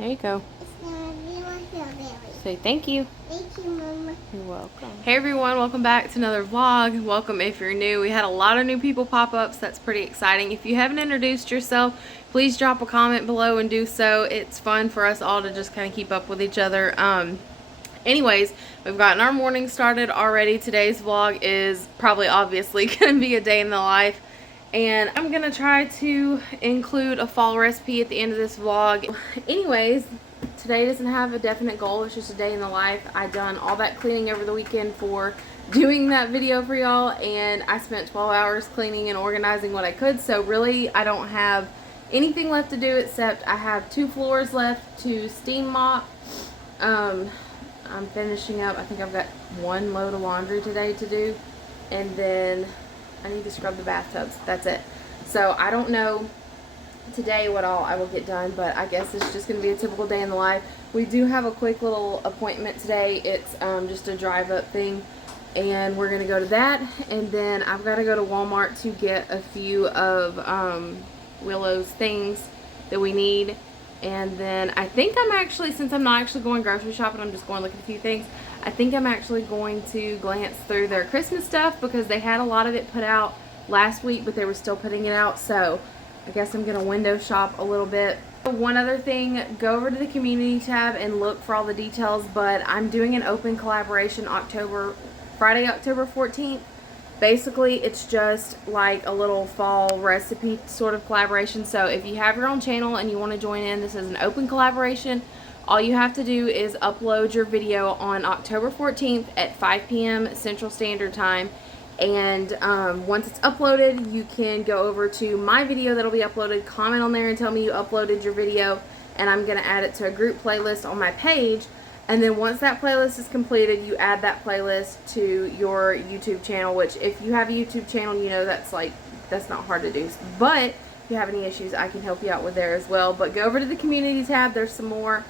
There you go. Say thank you. Thank you, Mama. You're welcome. Hey everyone, welcome back to another vlog. Welcome if you're new. We had a lot of new people pop up, so that's pretty exciting. If you haven't introduced yourself, please drop a comment below and do so. It's fun for us all to just kind of keep up with each other. Anyways, we've gotten our morning started already. Today's vlog is probably obviously going to be a day in the life. And I'm going to try to include a fall recipe at the end of this vlog. Anyways, today doesn't have a definite goal. It's just a day in the life. I done all that cleaning over the weekend for doing that video for y'all. And I spent 12 hours cleaning and organizing what I could. So really, I don't have anything left to do except I have 2 floors left to steam mop. I'm finishing up. I think I've got 1 load of laundry today to do. And then I need to scrub the bathtubs. That's it. So I don't know today what all I will get done, but I guess it's just going to be a typical day in the life. We do have a quick little appointment today. It's just a drive up thing, and we're going to go to that. And then I've got to go to Walmart to get a few of Willow's things that we need. And then I think I'm actually, since I'm not actually going grocery shopping, I'm just going to look at a few things. I think I'm actually going to glance through their Christmas stuff because they had a lot of it put out last week, but they were still putting it out. So I guess I'm going to window shop a little bit. One other thing, go over to the community tab and look for all the details, but I'm doing an open collaboration Friday, October 14th. Basically, it's just like a little fall recipe sort of collaboration. So if you have your own channel and you want to join in, this is an open collaboration. All you have to do is upload your video on October 14th at 5 p.m. Central Standard Time. And once it's uploaded, you can go over to my video that'll be uploaded, comment on there and tell me you uploaded your video, and I'm going to add it to a group playlist on my page. And then once that playlist is completed, you add that playlist to your YouTube channel, which if you have a YouTube channel, you know that's not hard to do. But if you have any issues, I can help you out with there as well. But go over to the community tab. There's some more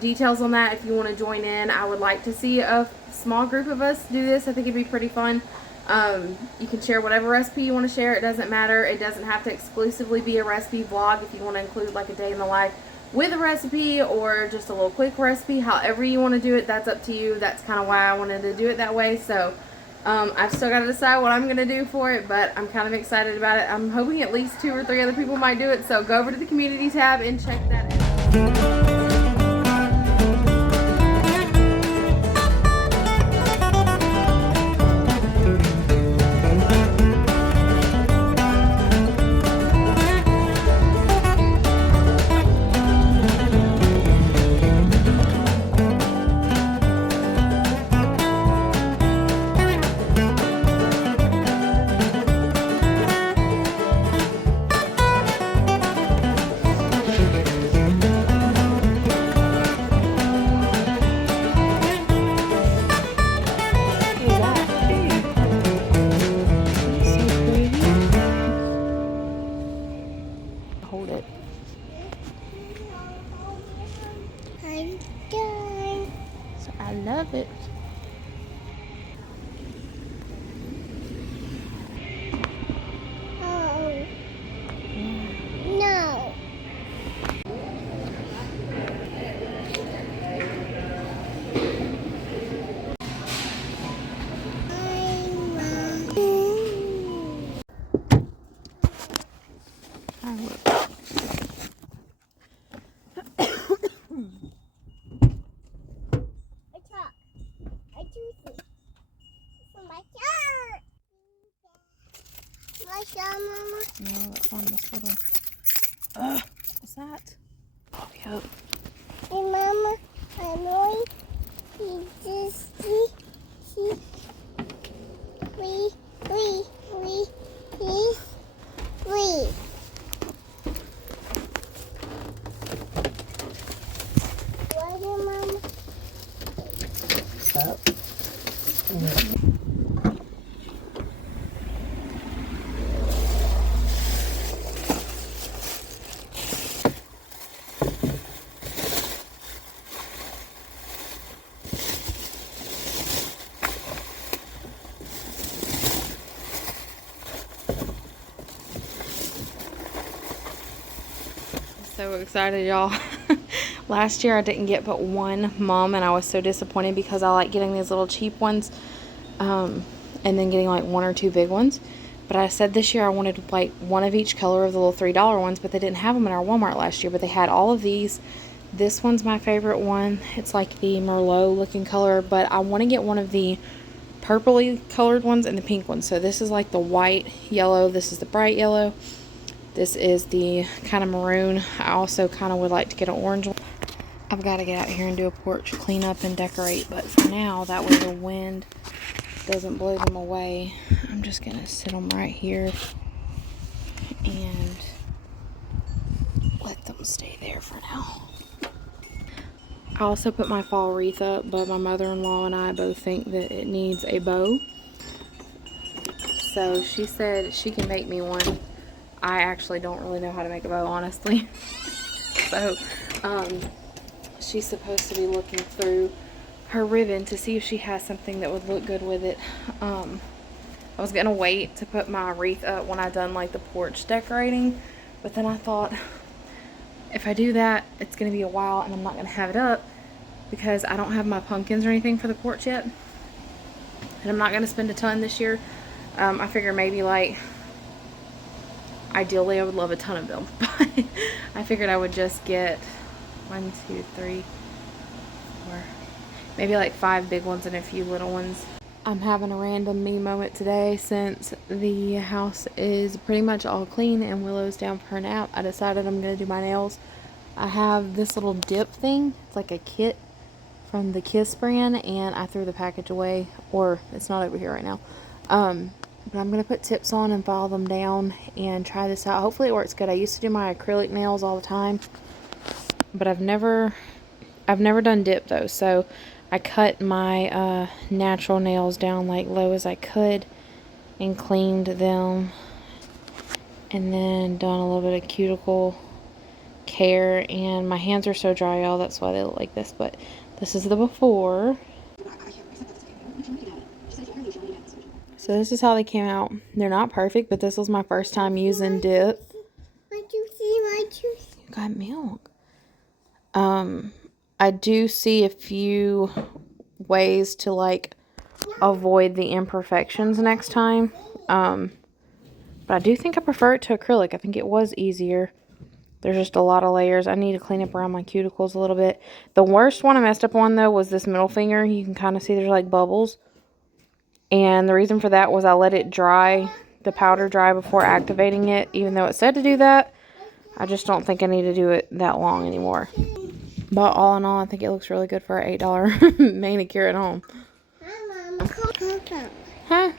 details on that if you want to join in. I would like to see a small group of us do this. I think it'd be pretty fun. You can share whatever recipe you want to share. It doesn't matter. It doesn't have to exclusively be a recipe vlog. If you want to include like a day in the life with a recipe or just a little quick recipe, however you want to do it, that's up to you. That's kind of why I wanted to do it that way. So I've still got to decide what I'm going to do for it, but I'm kind of excited about it. I'm hoping at least 2 or 3 other people might do it. So go over to the community tab and check that out. Hold it. I love it. Oh. No. No, it's on this little. What's that? Yep. Hey, Mama, I'm going to just see. What, Mama? So excited, y'all. Last year I didn't get but one mum, and I was so disappointed because I like getting these little cheap ones, and then getting like one or two big ones. But I said this year I wanted like one of each color of the little $3 ones, but they didn't have them in our Walmart last year, but they had all of these. This one's my favorite one. It's like the Merlot looking color, but I want to get one of the purpley colored ones and the pink ones. So this is like the white yellow, this is the bright yellow, this is the kind of maroon. I also kind of would like to get an orange one. I've got to get out here and do a porch clean up and decorate, but for now, that way the wind doesn't blow them away, I'm just gonna sit them right here and let them stay there for now. I also put my fall wreath up, but my mother-in-law and I both think that it needs a bow, so she said she can make me one. I actually don't really know how to make a bow, honestly. So she's supposed to be looking through her ribbon to see if she has something that would look good with it. I was gonna wait to put my wreath up when I done like the porch decorating, but then I thought if I do that, it's gonna be a while and I'm not gonna have it up because I don't have my pumpkins or anything for the porch yet, and I'm not gonna spend a ton this year. I figure maybe like, ideally I would love a ton of them, but I figured I would just get 1, 2, 3, 4, maybe like 5 big ones and a few little ones. I'm having a random me moment today since the house is pretty much all clean and Willow's down for her nap. I decided I'm going to do my nails. I have this little dip thing. It's like a kit from the Kiss brand, and I threw the package away, or it's not over here right now. But I'm going to put tips on and file them down and try this out. Hopefully it works good. I used to do my acrylic nails all the time, but I've never done dip though, so I cut my natural nails down like low as I could and cleaned them, and then done a little bit of cuticle care, and my hands are so dry, y'all, that's why they look like this. But this is the before. So this is how they came out. They're not perfect, but this was my first time using dip. What you see? What you see? You got milk. I do see a few ways to like avoid the imperfections next time. But I do think I prefer it to acrylic. I think it was easier. There's just a lot of layers. I need to clean up around my cuticles a little bit. The worst one I messed up on though was this middle finger. You can kind of see there's like bubbles. And the reason for that was I let it dry, the powder dry, before activating it. Even though it said to do that, I just don't think I need to do it that long anymore. But all in all, I think it looks really good for an $8 manicure at home. Hi, Mom. Cucumber. Huh?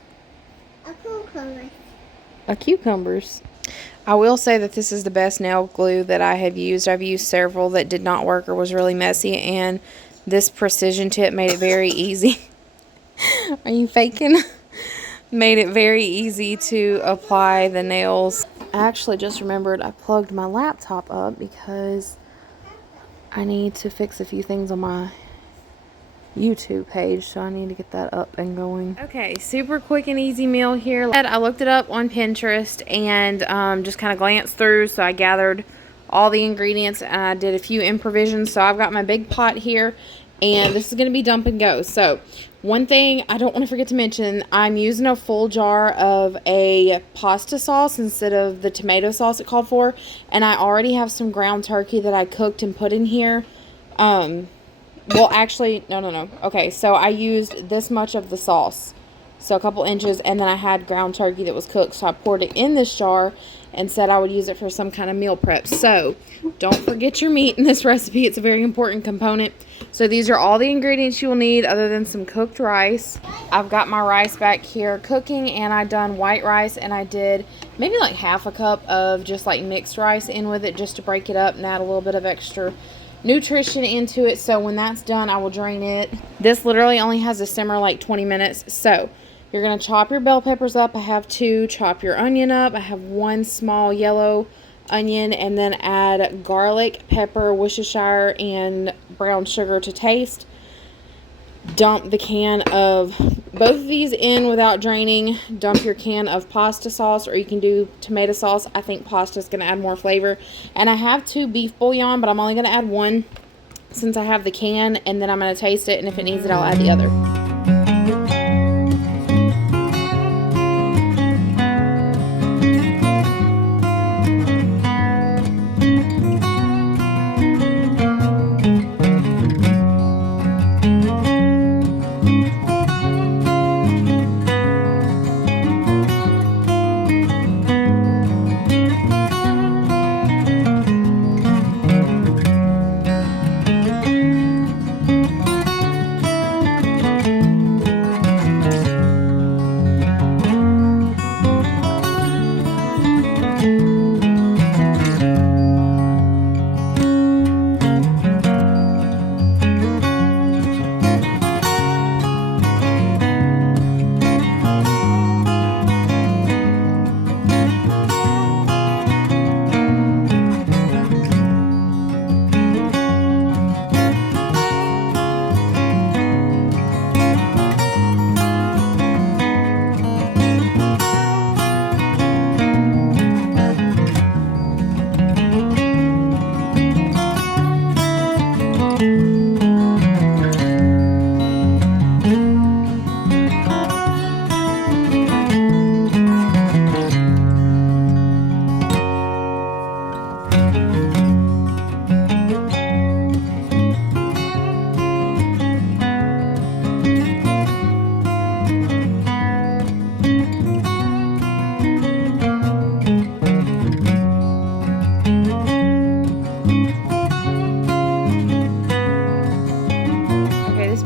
A cucumber. A cucumbers. I will say that this is the best nail glue that I have used. I've used several that did not work or was really messy, and this precision tip made it very easy. Are you faking? Made it very easy to apply the nails. I actually just remembered I plugged my laptop up because I need to fix a few things on my YouTube page, so I need to get that up and going. Okay, super quick and easy meal here. I looked it up on Pinterest and just kind of glanced through, so I gathered all the ingredients and I did a few improvisions. So I've got my big pot here, and this is going to be dump and go. So one thing I don't want to forget to mention, I'm using a full jar of a pasta sauce instead of the tomato sauce it called for, and I already have some ground turkey that I cooked and put in here. Well, actually, no. Okay, so I used this much of the sauce, so a couple inches, and then I had ground turkey that was cooked, so I poured it in this jar and said I would use it for some kind of meal prep. So don't forget your meat in this recipe. It's a very important component. So these are all the ingredients you will need other than some cooked rice. I've got my rice back here cooking, and I done white rice, and I did maybe like half a cup of just like mixed rice in with it just to break it up and add a little bit of extra nutrition into it. So when that's done, I will drain it. This literally only has to simmer like 20 minutes. So you're going to chop your bell peppers up. I have 2. Chop your onion up. I have 1 small yellow onion, and then add garlic, pepper, Worcestershire, and brown sugar to taste. Dump the can of both of these in without draining. Dump your can of pasta sauce, or you can do tomato sauce. I think pasta is going to add more flavor. And I have 2 beef bouillon, but I'm only going to add 1 since I have the can, and then I'm going to taste it, and if it needs it, I'll add the other.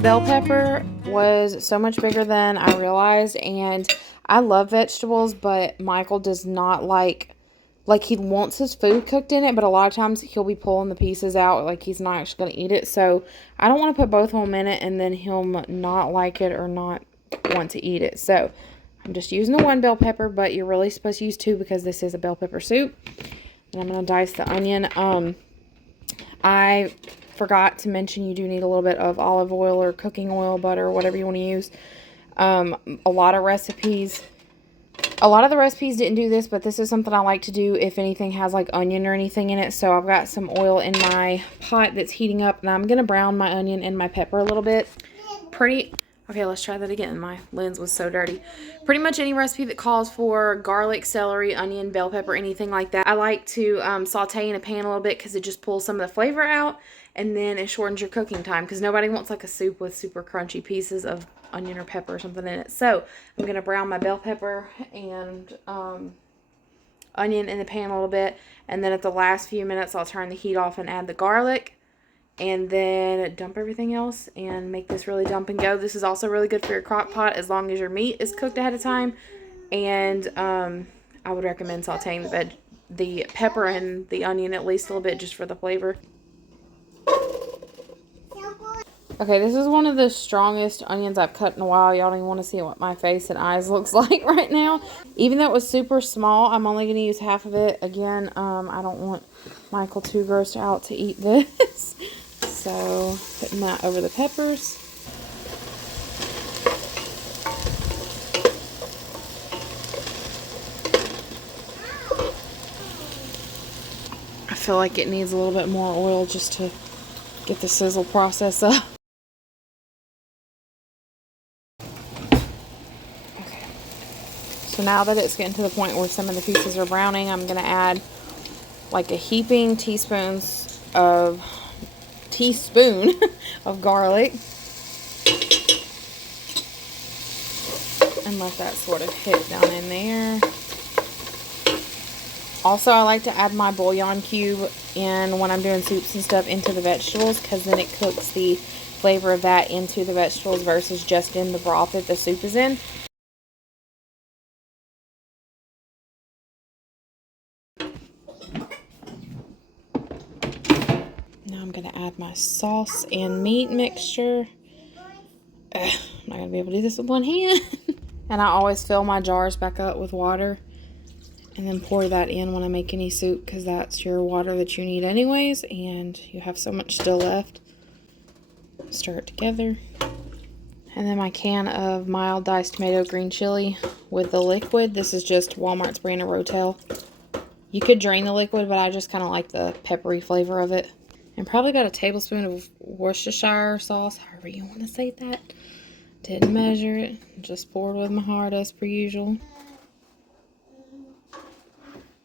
Bell pepper was so much bigger than I realized, and I love vegetables, but Michael does not like he wants his food cooked in it, but a lot of times he'll be pulling the pieces out like he's not actually going to eat it. So I don't want to put both of them in it and then he'll not like it or not want to eat it. So I'm just using the one bell pepper, but you're really supposed to use two because this is a bell pepper soup. And I'm going to dice the onion. I forgot to mention you do need a little bit of olive oil or cooking oil, butter, whatever you want to use. A lot of the recipes didn't do this, but this is something I like to do if anything has like onion or anything in it. So I've got some oil in my pot that's heating up, and I'm going to brown my onion and my pepper a little bit. Okay, let's try that again. My lens was so dirty. Pretty much any recipe that calls for garlic, celery, onion, bell pepper, anything like that. I like to saute in a pan a little bit because it just pulls some of the flavor out, and then it shortens your cooking time because nobody wants like a soup with super crunchy pieces of onion or pepper or something in it. So I'm going to brown my bell pepper and onion in the pan a little bit, and then at the last few minutes I'll turn the heat off and add the garlic. And then dump everything else and make this really dump and go. This is also really good for your crock pot as long as your meat is cooked ahead of time. And I would recommend sauteing the pepper and the onion at least a little bit just for the flavor. Okay, this is one of the strongest onions I've cut in a while. Y'all don't even want to see what my face and eyes looks like right now. Even though it was super small, I'm only going to use half of it. Again, I don't want Michael too grossed out to eat this. So, putting that over the peppers. I feel like it needs a little bit more oil just to get the sizzle process up. Okay. So now that it's getting to the point where some of the pieces are browning, I'm going to add like a heaping teaspoon of garlic and let that sort of hit down in there. Also, I like to add my bouillon cube in when I'm doing soups and stuff into the vegetables, because then it cooks the flavor of that into the vegetables versus just in the broth that the soup is in. Now I'm going to add my sauce and meat mixture. I'm not going to be able to do this with one hand. And I always fill my jars back up with water and then pour that in when I make any soup, because that's your water that you need anyways, and you have so much still left. Stir it together. And then my can of mild diced tomato green chili with the liquid. This is just Walmart's brand of Rotel. You could drain the liquid, but I just kind of like the peppery flavor of it. and probably about a tablespoon of Worcestershire sauce, however you want to say that. Didn't measure it, just poured with my heart as per usual.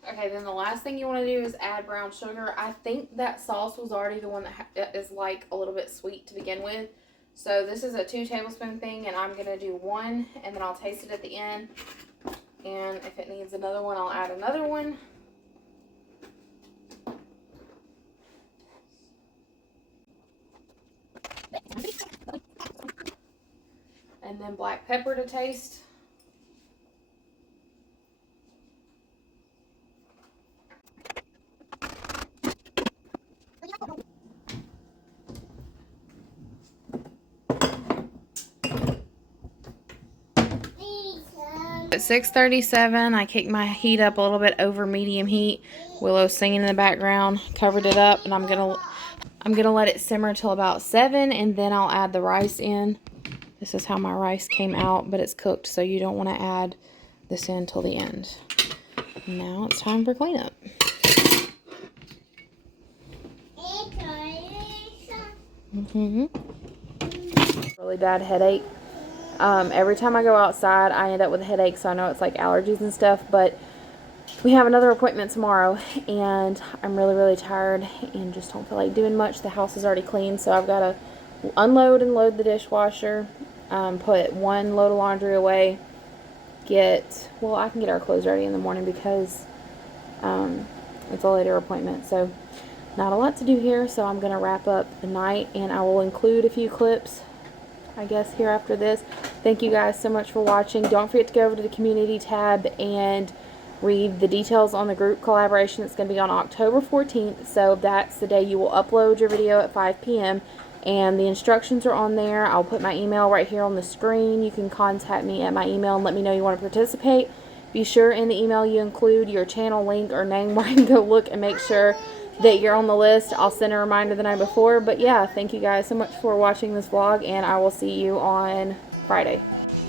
Okay, then the last thing you want to do is add brown sugar. I think that sauce was already the one that is like a little bit sweet to begin with. So this is a 2 tablespoon thing, and I'm going to do 1, and then I'll taste it at the end. And if it needs another one, I'll add another one. And then black pepper to taste. At 6:37, I kicked my heat up a little bit over medium heat. Willow's singing in the background. Covered it up, and I'm gonna let it simmer till about 7, and then I'll add the rice in. This is how my rice came out, but it's cooked, so you don't want to add this in till the end. Now it's time for cleanup. Really bad headache. Every time I go outside, I end up with a headache, so I know it's like allergies and stuff, but we have another appointment tomorrow, and I'm really, really tired and just don't feel like doing much. The house is already clean, so I've got to unload and load the dishwasher, put 1 load of laundry away, well, I can get our clothes ready in the morning because it's a later appointment, so not a lot to do here, so I'm going to wrap up the night, and I will include a few clips, I guess, here after this. Thank you guys so much for watching. Don't forget to go over to the community tab and read the details on the group collaboration. It's going to be on October 14th, so that's the day you will upload your video at 5 p.m. and the instructions are on there. I'll put my email right here on the screen. You can contact me at my email and let me know you want to participate. Be sure in the email you include your channel link or name where I can go look and make sure that you're on the list. I'll send a reminder the night before. But yeah, thank you guys so much for watching this vlog, and I will see you on Friday.